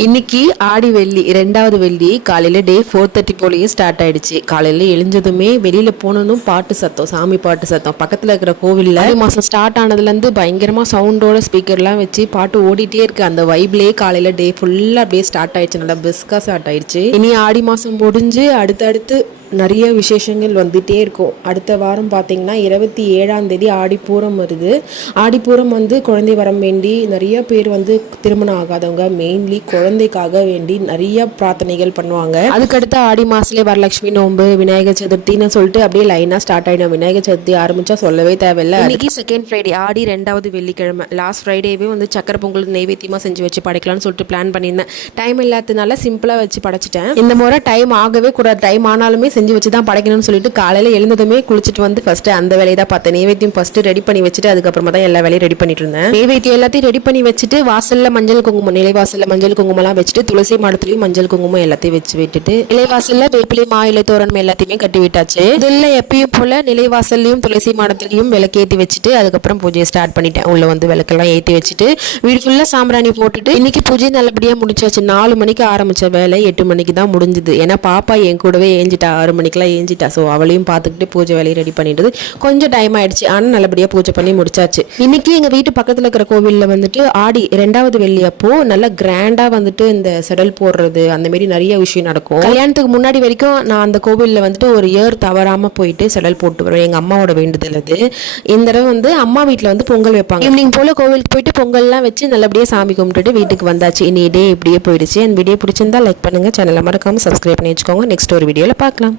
இன்னைக்கு ஆடி வெள்ளி, ரெண்டாவது வெள்ளி காலையில் டே 4:30 போலேயே ஸ்டார்ட் ஆயிடுச்சு. காலையில் எழுஞ்சதுமே வெளியில் போனதும் பாட்டு சத்தம், சாமி பாட்டு சத்தம். பக்கத்தில் இருக்கிற கோவிலில் ஆடி மாதம் ஸ்டார்ட் ஆனதுலேருந்து பயங்கரமாக சவுண்டோட ஸ்பீக்கர்லாம் வச்சு பாட்டு ஓடிட்டே இருக்கு. அந்த வைப்லேயே காலையில் டே ஃபுல்லாக அப்படியே ஸ்டார்ட் ஆயிடுச்சு. நல்லா பிஸ்காக ஸ்டார்ட் ஆயிடுச்சு. இனி ஆடி மாதம் முடிஞ்சு அடுத்தடுத்து நிறைய விசேஷங்கள் வந்துகிட்டே இருக்கும். அடுத்த வாரம் பார்த்திங்கன்னா 27ஆம் தேதி ஆடிப்பூரம் வருது. ஆடிப்பூரம் வந்து குழந்தை வரம் வேண்டி நிறைய பேர் வந்து திருமணம் ஆகாதவங்க மெயின்லி குழந்தைக்காக வேண்டி நிறைய பிரார்த்தனைகள் பண்ணுவாங்க. அதுக்கடுத்து ஆடி மாதத்துலேயே வரலட்சுமி நோன்பு, விநாயகர் சதுர்த்தின்னு சொல்லிட்டு அப்படியே லைனாக ஸ்டார்ட் ஆகிடும். விநாயகர் சதுர்த்தி ஆரம்பித்தா சொல்லவே தேவையில்லை. இன்னைக்கு செகண்ட் ஃப்ரைடே, ஆடி 2வது வெள்ளிக்கிழமை. லாஸ்ட் ஃப்ரைடேவே வந்து சக்கரை பொங்கல் நெய்வேத்தியமாக செஞ்சு வச்சு படைக்கலாம்னு சொல்லிட்டு பிளான் பண்ணியிருந்தேன். டைம் இல்லாததுனால சிம்பிளாக வச்சு படைச்சிட்டேன். இந்த முறை டைம் ஆகவே கூடாது, டைம் ஆனாலுமே செஞ்சு வச்சு தான் படைக்கணும்னு சொல்லிட்டு காலையில் எழுந்ததுமே குளிச்சுட்டு வந்து ஃபர்ஸ்ட் அந்த வேலையை தான் பார்த்தேன். நெய்வேத்தியம் ஃபர்ஸ்ட் ரெடி பண்ணி வச்சுட்டு அதுக்கப்புறமா தான் எல்லா வேலையும் ரெடி பண்ணிட்டு இருந்தேன். நெய்வேத்தியம் எல்லாத்தையும் ரெடி பண்ணி வச்சுட்டு வாசல்ல மஞ்சள் குங்குமம், நிலைவாசல்ல மஞ்சள் குங்குமம்லாம் வச்சுட்டு துளசி மாடத்துலையும் மஞ்சள் குங்குமம் எல்லாத்தையும் வச்சு விட்டுட்டு நிலைவாசல்ல வேப்பிலை மாயிலை தோரணம் எல்லாத்தையுமே கட்டி விட்டாச்சு. இதெல்லாம் எப்பயும் போல நிலைவாசல்லையும் துளசி மாடத்துலையும் விளக்கேற்றி வச்சுட்டு அதுக்கப்புறம் பூஜையை ஸ்டார்ட் பண்ணிட்டேன். உள்ள வந்து விளக்கெல்லாம் ஏற்றி வச்சுட்டு வீடு ஃபுல்லாக சாம்பிராணி போட்டுட்டு இன்னைக்கு பூஜை நல்லபடியாக முடிச்சாச்சு. 4 மணிக்கு ஆரம்பிச்ச வேலை 8 மணிக்கு தான் முடிஞ்சுது. ஏன்னா பாப்பா என் கூடவே ஏஞ்சிட்டா, 6 மணிக்கெல்லாம் ஏஞ்சிட்டா. ஸோ அவளையும் பார்த்துக்கிட்டு பூஜை வேலையை ரெடி பண்ணிட்டு கொஞ்சம் டைம் ஆயிடுச்சு. ஆனால் நல்லபடியாக பூஜை பண்ணி முடிச்சாச்சு. இன்னைக்கு எங்கள் வீட்டு பக்கத்தில் இருக்கிற கோவிலில் வந்துட்டு ஆடி 2வது வெள்ளி அப்போ நல்லா கிராண்டாக வந்துட்டு இந்த செடல் போடுறது அந்த மாதிரி நிறைய விஷயம் நடக்கும். கல்யாணத்துக்கு முன்னாடி வரைக்கும் நான் அந்த கோவிலில் வந்துட்டு ஒரு இயர் தவறாமல் போயிட்டு செடல் போட்டு வருவேன். எங்கள் அம்மாவோட வேண்டுதல் அது. இந்த தடவை வந்து அம்மா வீட்டில் வந்து பொங்கல் வைப்பாங்க. ஈவினிங் போல் கோவிலுக்கு போயிட்டு பொங்கல்லாம் வச்சு நல்லபடியாக சாமி கும்பிட்டுட்டு வீட்டுக்கு வந்தாச்சு. இனி டே இப்படியே போயிடுச்சு. என் வீடியோ பிடிச்சிருந்தா லைக் பண்ணுங்கள், சேனலை மறக்காமல் சப்ஸ்கிரைப் பண்ணி வச்சுக்கோங்க. நெக்ஸ்ட் ஒரு வீடியோவில் பார்க்கலாம்.